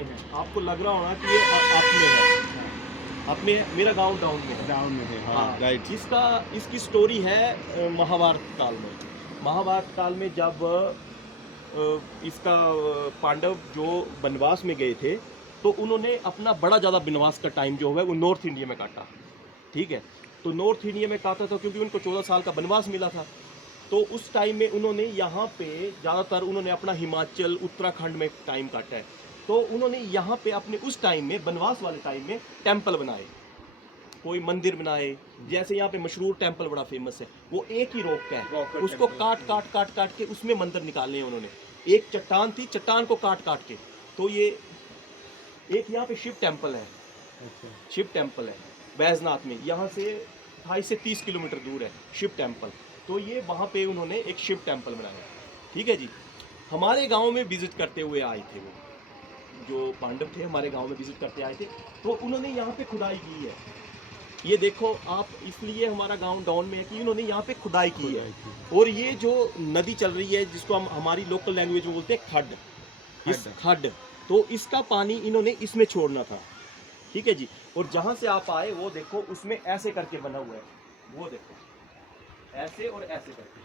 में है, आपको लग रहा होना कि ये अप में है, अप में है, मेरा गांव डाउन में है। डाउन में है, हाँ हाँ, राइट। इसकी स्टोरी है महाभारत काल में। महाभारत काल में जब इसका पांडव जो वनवास में गए थे, तो उन्होंने अपना बड़ा ज़्यादा वनवास का टाइम जो है वो नॉर्थ इंडिया में काटा। ठीक है, तो नॉर्थ इंडिया में काटा था क्योंकि उनको 14 साल का वनवास मिला था। तो उस टाइम में उन्होंने यहाँ पे ज़्यादातर उन्होंने अपना हिमाचल उत्तराखंड में टाइम काटा है। तो उन्होंने यहाँ पे अपने उस टाइम में वनवास वाले टाइम में टेम्पल बनाए, कोई मंदिर बनाए। जैसे यहाँ पे मशहूर टेम्पल बड़ा फेमस है, वो एक ही रॉक का है, उसको काट काट काट काट के उसमें मंदिर निकाले हैं उन्होंने। एक चट्टान थी, चट्टान को काट काट के, तो ये एक यहाँ पे शिव टेम्पल है। अच्छा। शिव टेम्पल है बैजनाथ में, यहाँ से 28 से 30 किलोमीटर दूर है शिव टेम्पल। तो ये वहाँ पे उन्होंने एक शिव टेम्पल बनाया। ठीक है जी, हमारे गांव में विजिट करते हुए आए थे वो, जो पांडव थे हमारे गांव में विजिट करते आए थे, तो उन्होंने यहाँ पे खुदाई की है। ये देखो आप, इसलिए हमारा गांव डाउन में है कि उन्होंने यहाँ पे खुदाई की है। और ये जो नदी चल रही है जिसको हम हमारी लोकल लैंग्वेज में बोलते हैं खड्ड, इस खड्ड, तो इसका पानी इन्होंने इसमें छोड़ना था। ठीक है जी, और जहां से आप आए वो देखो उसमें ऐसे करके बना हुआ है, वो देखो ऐसे और ऐसे करके।